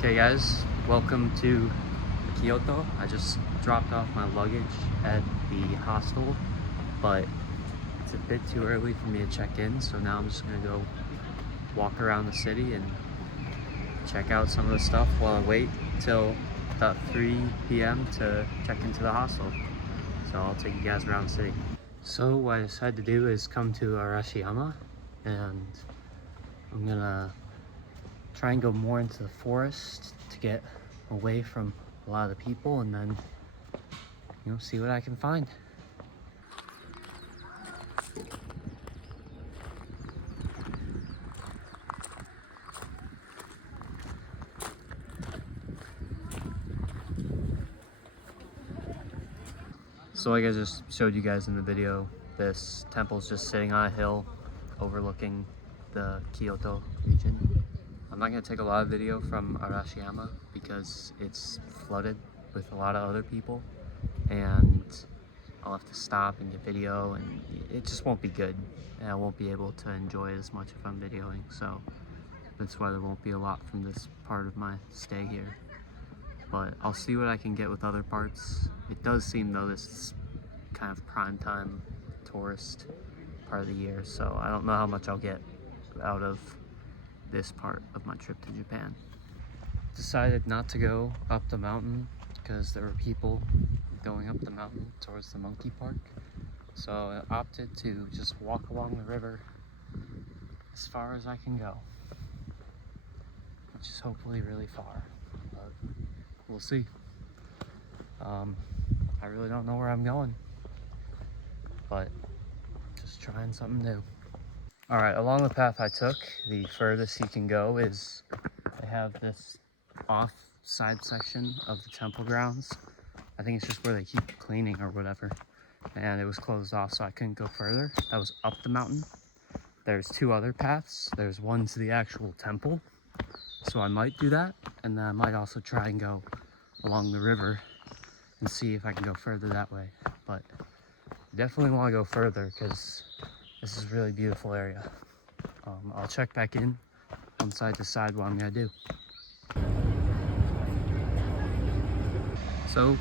Okay guys, welcome to Kyoto. I just dropped off my luggage at the hostel, but it's a bit too early for me to check in, so now I'm just gonna go walk around the city and check out some of the stuff while I wait till about 3 p.m. to check into the hostel. So I'll take you guys around the city. So what I decided to do is come to Arashiyama, and I'm gonna try and go more into the forest to get away from a lot of the people, and then see what I can find. So like I just showed you guys in the video, this temple's just sitting on a hill overlooking the Kyoto region. I'm not going to take a lot of video from Arashiyama because it's flooded with a lot of other people, and I'll have to stop and get video, and it just won't be good, and I won't be able to enjoy it as much if I'm videoing, so that's why there won't be a lot from this part of my stay here. But I'll see what I can get with other parts. It does seem though this is kind of prime time tourist part of the year, so I don't know how much I'll get out of this part of my trip to Japan. Decided not to go up the mountain because there were people going up the mountain towards the monkey park, so I opted to just walk along the river as far as I can go, which is hopefully really far, but we'll see. I really don't know where I'm going, but just trying something new. All right, along the path I took, the furthest you can go is they have this off side section of the temple grounds. I think it's just where they keep cleaning or whatever, and it was closed off, so I couldn't go further. That was up the mountain. There's two other paths. There's one to the actual temple, so I might do that, and then I might also try and go along the river and see if I can go further that way. But I definitely want to go further because this is a really beautiful area. I'll check back in once I decide what I'm gonna do. So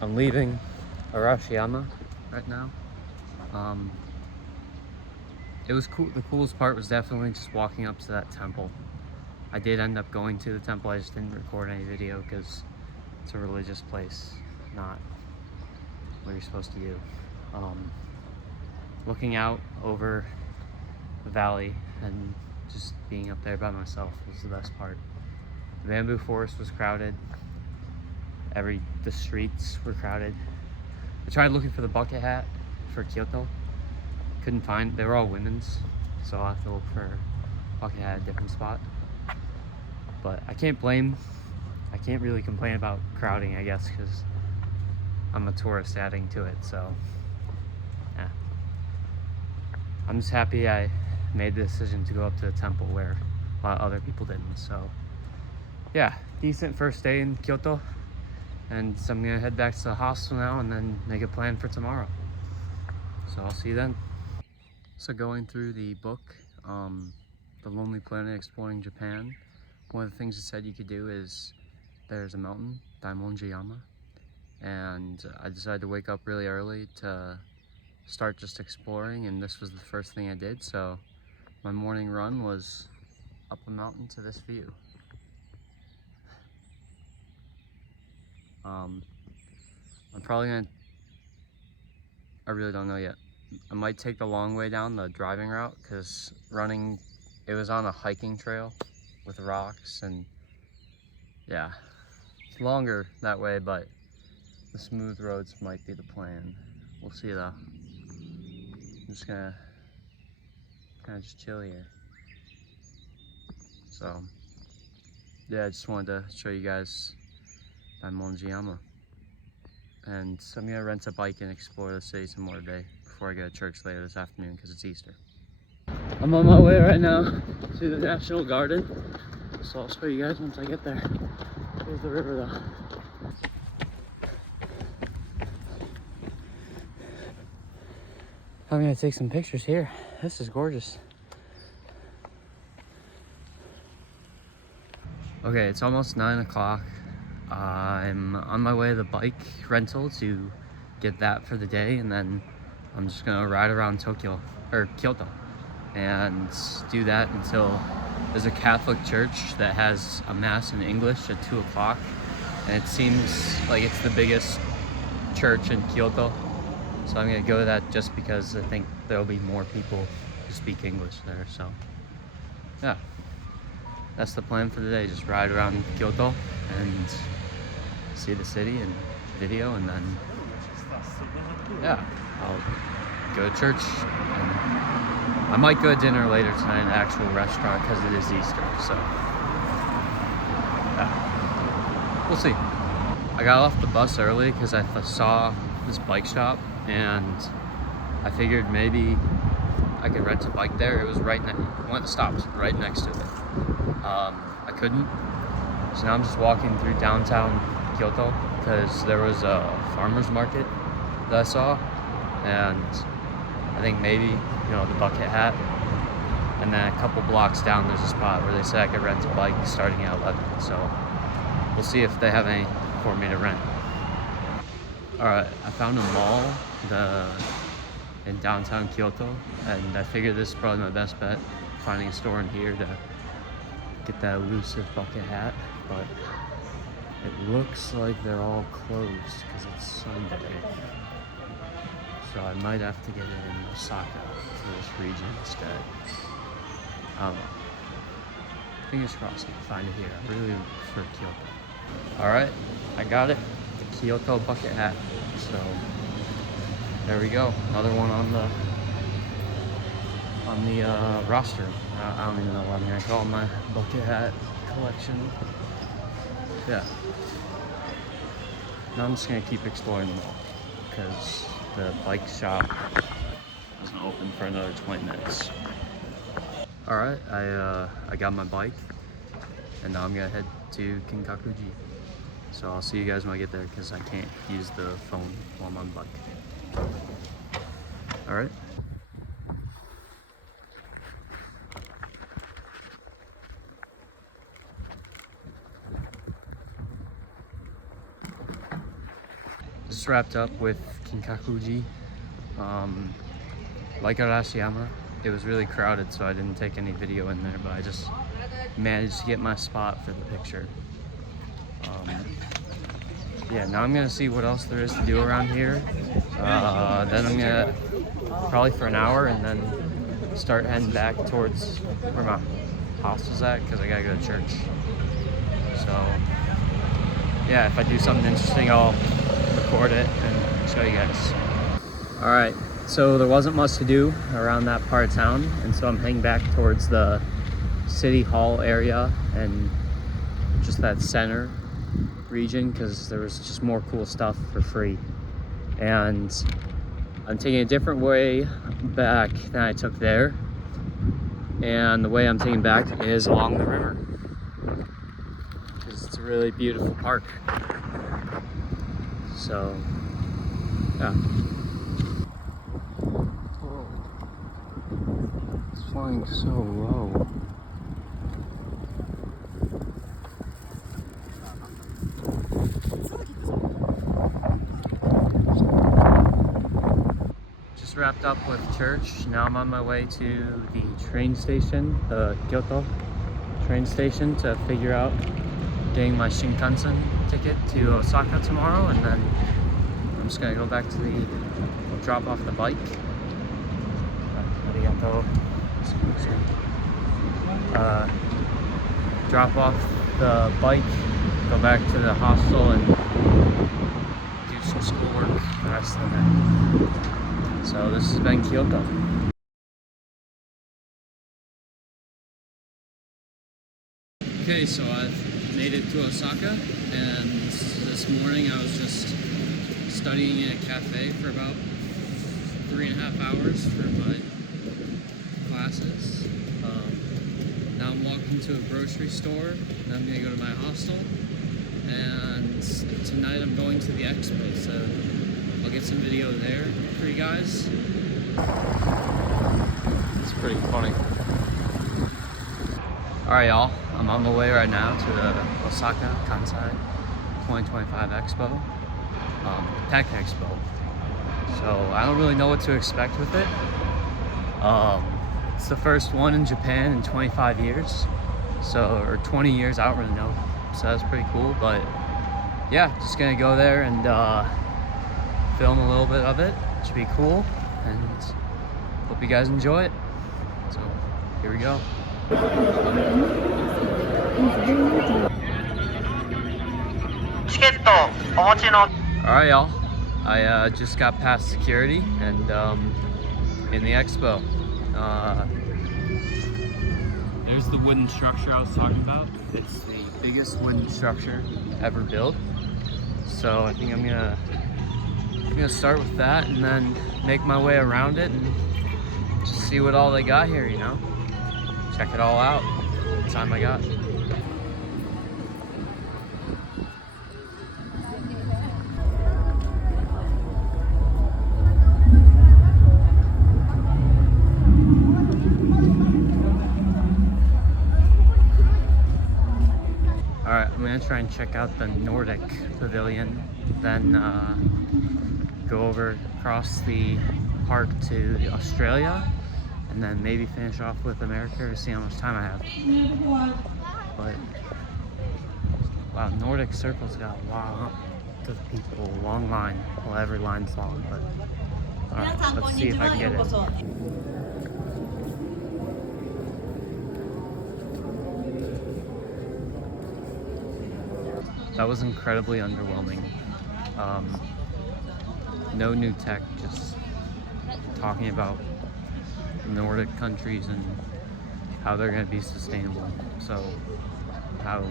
I'm leaving Arashiyama right now. It was cool. The coolest part was definitely just walking up to that temple. I did end up going to the temple. I just didn't record any video because it's a religious place, not what you're supposed to do. Looking out over the valley and just being up there by myself was the best part. The bamboo forest was crowded. The streets were crowded. I tried looking for the bucket hat for Kyoto. Couldn't find, they were all women's, so I'll have to look for a bucket hat at a different spot. But I can't really complain about crowding, I guess, because I'm a tourist adding to it, so yeah. I'm just happy I made the decision to go up to the temple where a lot of other people didn't. So yeah, decent first day in Kyoto, and so I'm gonna head back to the hostel now and then make a plan for tomorrow. So I'll see you then. So going through the book, The Lonely Planet Exploring Japan, one of the things it said you could do is there's a mountain, Daimonjiyama, and I decided to wake up really early to start just exploring, and this was the first thing I did. So my morning run was up a mountain to this view. I'm probably gonna, I really don't know yet. I might take the long way down the driving route because running, it was on a hiking trail with rocks, and yeah, it's longer that way, but the smooth roads might be the plan. We'll see though. I'm just gonna kind of just chill here. So yeah, I just wanted to show you guys Daimonjiyama. And so I'm gonna rent a bike and explore the city some more today before I go to church later this afternoon because it's Easter. I'm on my way right now to the National Garden, so I'll show you guys once I get there. There's the river though. I'm gonna take some pictures here. This is gorgeous. Okay, it's almost 9 o'clock. I'm on my way to the bike rental to get that for the day, and then I'm just gonna ride around Tokyo, or Kyoto, and do that until there's a Catholic church that has a mass in English at 2 o'clock, and it seems like it's the biggest church in Kyoto. So I'm gonna go to that just because I think there'll be more people who speak English there, so yeah. That's the plan for the day, just ride around Kyoto and see the city and video, and then yeah, I'll go to church, and I might go to dinner later tonight in an actual restaurant because it is Easter, so yeah, we'll see. I got off the bus early because I saw this bike shop and I figured maybe I could rent a bike there. It was right next, one of the stops right next to it. I couldn't, so now I'm just walking through downtown Kyoto because there was a farmer's market that I saw, and I think maybe, you know, the bucket hat, and then a couple blocks down there's a spot where they said I could rent a bike starting at 11, so we'll see if they have any for me to rent. Alright, I found a mall in downtown Kyoto, and I figured this is probably my best bet, finding a store in here to get that elusive bucket hat, but it looks like they're all closed because it's Sunday. So I might have to get it in Osaka for this region instead. Fingers crossed I can find it here. I really prefer Kyoto. Alright, I got it. The Kyoto bucket hat. So there we go. Another one on the roster. I don't even know what I'm gonna call my bucket hat collection. Yeah. Now I'm just gonna keep exploring the mall because the bike shop isn't open for another 20 minutes. Alright, I got my bike and now I'm gonna head to Kinkakuji. So I'll see you guys when I get there because I can't use the phone while I'm on the bike. Alright. Just wrapped up with Kinkakuji. Like Arashiyama, it was really crowded, so I didn't take any video in there, but I just managed to get my spot for the picture. Yeah, now I'm gonna see what else there is to do around here. Then I'm gonna, probably for an hour, and then start heading back towards where my hostel's at, because I gotta go to church. So, yeah, if I do something interesting, I'll record it and show you guys. Alright, so there wasn't much to do around that part of town, and so I'm heading back towards the city hall area and just that center region because there was just more cool stuff for free. And I'm taking a different way back than I took there, and the way I'm taking back is along the river because it's a really beautiful park. So yeah. Whoa. It's flying so low. Just wrapped up with church. Now I'm on my way to the train station, the Kyoto train station, to figure out getting my Shinkansen ticket to Osaka tomorrow, and then I'm just gonna go back to drop off the bike. Drop off the bike, go back to the hostel, and do some schoolwork the rest of the day. So this has been Kyoto. Okay, so I've made it to Osaka, and this morning I was just studying in a cafe for about 3.5 hours for my classes. Now I'm walking to a grocery store, and I'm gonna go to my hostel, and tonight I'm going to the expo, so I'll get some video there for you guys. It's pretty funny. Alright y'all, I'm on my way right now to the Osaka Kansai 2025 Expo, Tech Expo. So I don't really know what to expect with it. It's the first one in Japan in 25 years, or 20 years, I don't really know. So that's pretty cool, but yeah, just gonna go there and film a little bit of it. Should be cool, and hope you guys enjoy it. So here we go. Alright y'all, I just got past security and in the expo. There's the wooden structure I was talking about. It's the biggest wooden structure ever built. So I think I'm gonna start with that and then make my way around it and just see what all they got here, you know? Check it all out. What time I got. Alright, I'm gonna try and check out the Nordic Pavilion, then go over across the park to Australia, and then maybe finish off with America to see how much time I have. But wow, Nordic Circle's got a lot of people, long line. Well, every line's long, but alright, let's see if I can get it. That was incredibly underwhelming. No new tech, just talking about Nordic countries and how they're going to be sustainable. So, how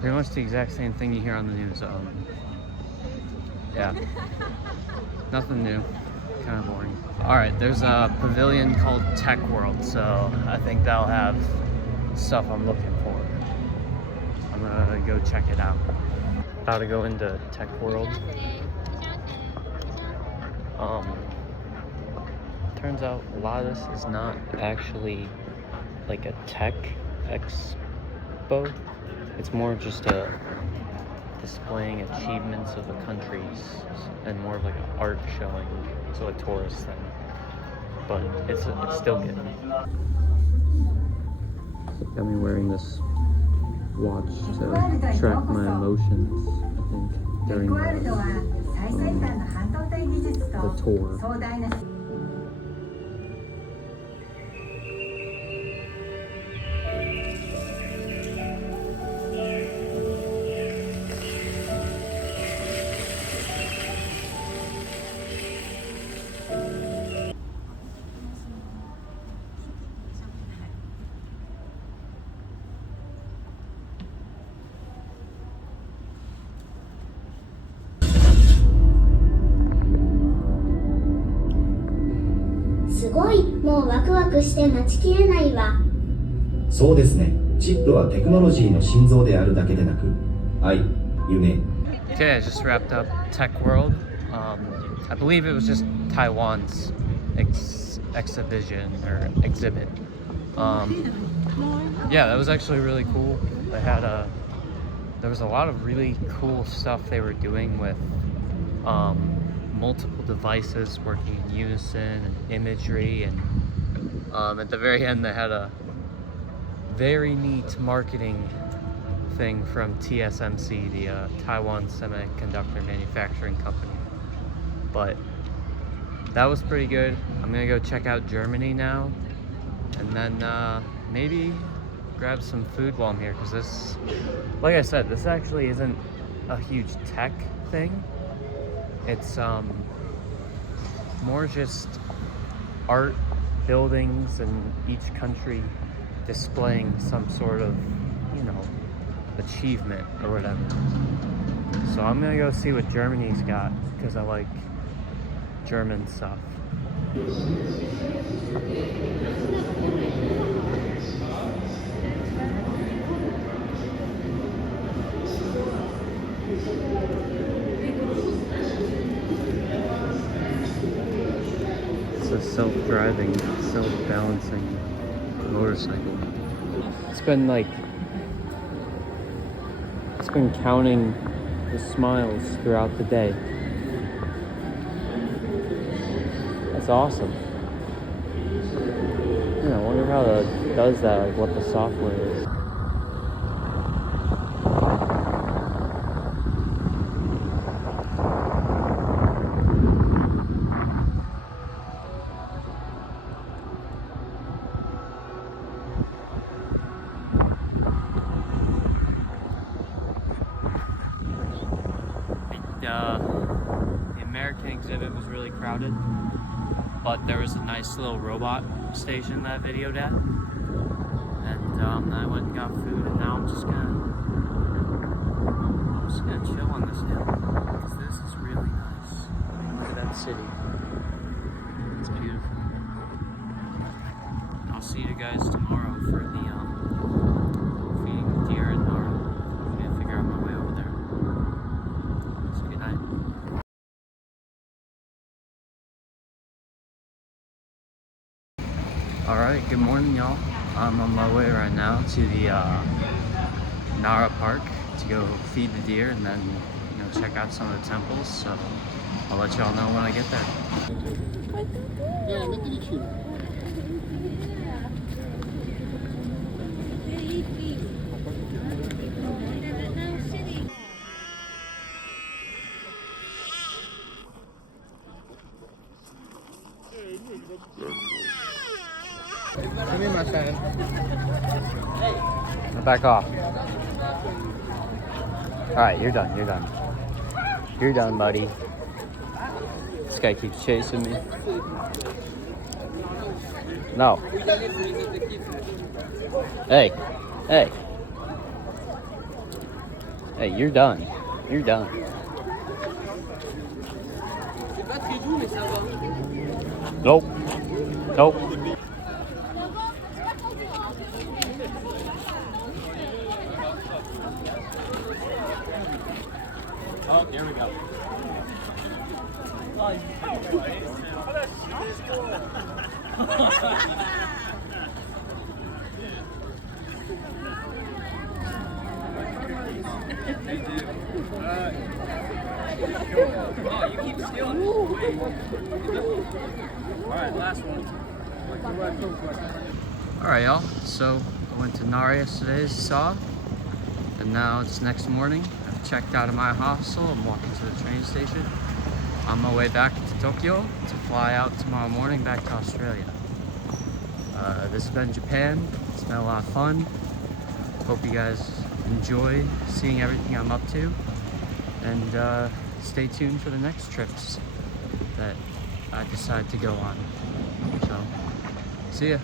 pretty much the exact same thing you hear on the news. Yeah, nothing new, kind of boring. All right, there's a pavilion called Tech World, so I think that'll have stuff I'm looking for. I'm gonna go check it out. About to go into Tech World. Turns out a lot of this is not actually like a tech expo. It's more just a displaying achievements of the countries and more of like an art showing, so a tourist thing. But it's still good. Got me wearing this watch to track my emotions, I think, during the tour.そうですね。チップはテクノロジーの心臓であるだけでなく、愛、夢。 Okay, I just wrapped up Tech World. I believe it was just Taiwan's exhibition or exhibit. Yeah, that was actually really cool. They had there was a lot of really cool stuff they were doing with multiple devices working in unison and imagery, and at the very end they had a very neat marketing thing from TSMC, the Taiwan Semiconductor Manufacturing Company. But that was pretty good. I'm gonna go check out Germany now, and then maybe grab some food while I'm here, because this, like I said, this actually isn't a huge tech thing. It's more just art, buildings, and each country displaying some sort of, you know, achievement or whatever. So I'm gonna go see what Germany's got, because I like German stuff. It's a self-driving, self-balancing motorcycle. It's been like, it's been counting the smiles throughout the day. That's awesome. Yeah, I wonder how it does that, like what the software is. The American exhibit was really crowded, but there was a nice little robot station that I videoed at, and I went and got food, and now I'm just gonna chill on this hill because this is really nice. Look at that city; it's beautiful. I'll see you guys tomorrow for the feeding the deer in Nara. I'm gonna figure out my way over there. So good night. Alright, good morning y'all. I'm on my way right now to the Nara Park to go feed the deer and then check out some of the temples, so I'll let y'all know when I get there. Back off. Alright, you're done, you're done. You're done, buddy. This guy keeps chasing me. No. Hey, hey. Hey, you're done. You're done. Nope. Nope. Oh, here we go. Oh, you keep stealing. Alright, last one. Alright y'all, so I went to Nara yesterday as you saw, and now it's next morning. I've checked out of my hostel, I'm walking to the train station. On my way back to Tokyo to fly out tomorrow morning back to Australia. This has been Japan, it's been a lot of fun. Hope you guys enjoy seeing everything I'm up to, and stay tuned for the next trips that I decide to go on. So, see ya.